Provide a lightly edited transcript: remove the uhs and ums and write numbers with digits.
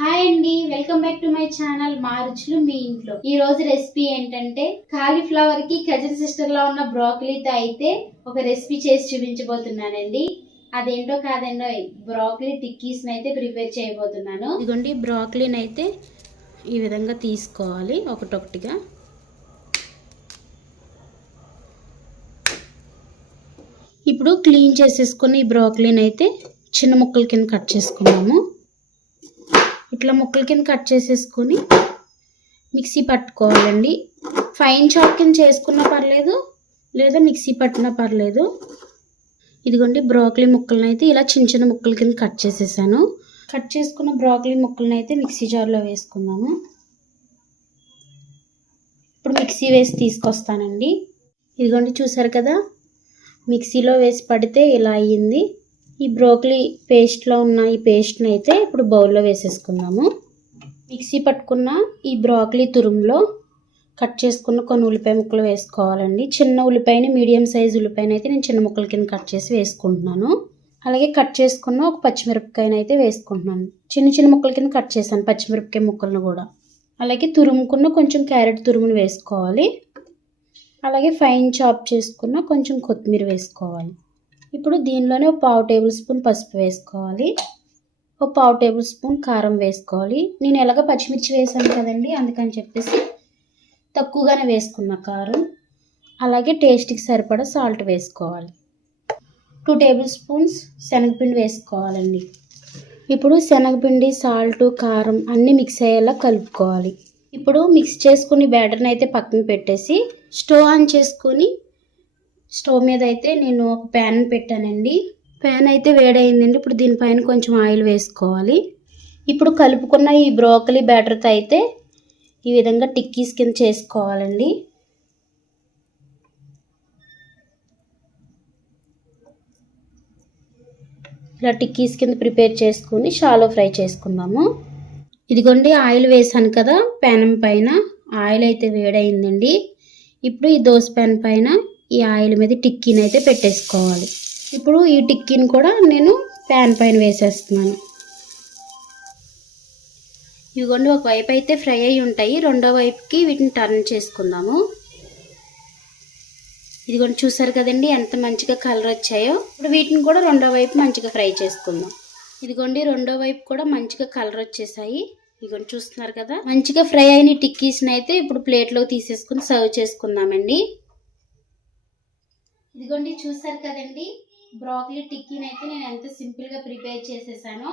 Hi అండి, welcome back to my channel మా రుచులు మీ ఇంట్లో. ఈ రోజు రెసిపీ ఏంటంటే కాలీఫ్లవర్ కి కజిన్ సిస్టర్ లా ఉన్న బ్రోకలీతో అయితే ఒక రెసిపీ చేసి చూపించబోతున్నానండి. అదేంటో కాదండో, బ్రోకలీ టిక్కీస్ అయితే ప్రిపేర్ చేయబోతున్నాను. ఇదిగోండి, బ్రోకలీని అయితే ఈ విధంగా తీసుకోవాలి ఒకటొకటిగా. ఇప్పుడు క్లీన్ చేసేసుకుని ఈ బ్రోకలీని అయితే చిన్న ముక్కల కింద కట్ చేసుకున్నాము. ఇట్లా ముక్కల కింద కట్ చేసేసుకొని మిక్సీ పట్టుకోవాలండి. ఫైన్ చాప్ కింద చేసుకున్నా పర్లేదు, లేదా మిక్సీ పట్టినా పర్లేదు. ఇదిగోండి, బ్రోకలీ ముక్కలను అయితే ఇలా చిన్న చిన్న ముక్కల కింద కట్ చేసేసాను. కట్ చేసుకున్న బ్రోకలీ ముక్కలను అయితే మిక్సీ జార్లో వేసుకుందాము. ఇప్పుడు మిక్సీ వేసి తీసుకొస్తానండి. ఇదిగోండి, చూసారు కదా, మిక్సీలో వేసి పడితే ఇలా అయ్యింది. ఈ బ్రోకలీ పేస్ట్లో ఉన్న ఈ పేస్ట్ని అయితే ఇప్పుడు బౌల్లో వేసేసుకుందాము. మిక్సీ పట్టుకున్న ఈ బ్రోకలీ తురుములో కట్ చేసుకున్న కొన్ని ఉల్లిపాయ ముక్కలు వేసుకోవాలండి. చిన్న ఉల్లిపాయని, మీడియం సైజు ఉల్లిపాయని అయితే నేను చిన్న ముక్కల కింద కట్ చేసి వేసుకుంటున్నాను. అలాగే కట్ చేసుకున్న ఒక పచ్చిమిరపకాయని అయితే వేసుకుంటున్నాను. చిన్న చిన్న ముక్కల కింద కట్ చేశాను పచ్చిమిరపకాయ ముక్కలను కూడా. అలాగే తురుముకున్న కొంచెం క్యారెట్ తురుముని వేసుకోవాలి. అలాగే ఫైన్ చాప్ చేసుకున్న కొంచెం కొత్తిమీర వేసుకోవాలి. ఇప్పుడు దీనిలోనే ఒక 1/2 టేబుల్ స్పూన్ పసుపు వేసుకోవాలి. ఒక 1/2 టేబుల్ స్పూన్ కారం వేసుకోవాలి. నేను ఎలాగ పచ్చిమిర్చి వేసాను కదండి, అందుకని చెప్పేసి తక్కువగానే వేసుకున్న కారం. అలాగే టేస్ట్కి సరిపడా సాల్ట్ వేసుకోవాలి. 2 టేబుల్ స్పూన్స్ శనగపిండి వేసుకోవాలండి. ఇప్పుడు శనగపిండి, సాల్ట్, కారం అన్నీ మిక్స్ అయ్యేలా కలుపుకోవాలి. ఇప్పుడు మిక్స్ చేసుకుని బ్యాటర్ని అయితే పక్కన పెట్టేసి స్టవ్ ఆన్ చేసుకొని స్టవ్ మీద అయితే నేను ఒక ప్యాన్ పెట్టానండి. ప్యాన్ అయితే వేడైందండి. ఇప్పుడు దీనిపైన కొంచెం ఆయిల్ వేసుకోవాలి. ఇప్పుడు కలుపుకున్న ఈ బ్రోకలీ బ్యాటర్తో అయితే ఈ విధంగా టిక్కీస్ కింద చేసుకోవాలండి. ఇలా టిక్కీస్ కింద ప్రిపేర్ చేసుకుని షాలో ఫ్రై చేసుకుందాము. ఇదిగోండి, ఆయిల్ వేసాను కదా ప్యాన్ పైన. ఆయిల్ అయితే వేడైందండి. ఇప్పుడు ఈ దోశ ప్యాన్ పైన ఈ ఆయిల్ మీద టిక్కీని అయితే పెట్టేసుకోవాలి. ఇప్పుడు ఈ టిక్కీని కూడా నేను ప్యాన్ పైన వేసేస్తున్నాను. ఇదిగోండి, ఒకవైపు అయితే ఫ్రై అయి ఉంటాయి, రెండో వైపుకి వీటిని టర్న్ చేసుకుందాము. ఇదిగోండి, చూసారు కదండి ఎంత మంచిగా కలర్ వచ్చాయో. ఇప్పుడు వీటిని కూడా రెండో వైపు మంచిగా ఫ్రై చేసుకుందాం. ఇదిగోండి, రెండో వైపు కూడా మంచిగా కలర్ వచ్చేసాయి. ఇదిగోండి, చూస్తున్నారు కదా, మంచిగా ఫ్రై అయిన టిక్కీస్ని అయితే ఇప్పుడు ప్లేట్లో తీసేసుకుని సర్వ్ చేసుకుందామండి. ఇదిగోండి, చూసారు కదండి, బ్రోకలీ టిక్కీని అయితే నేను ఎంత సింపుల్గా ప్రిపేర్ చేసేసానో.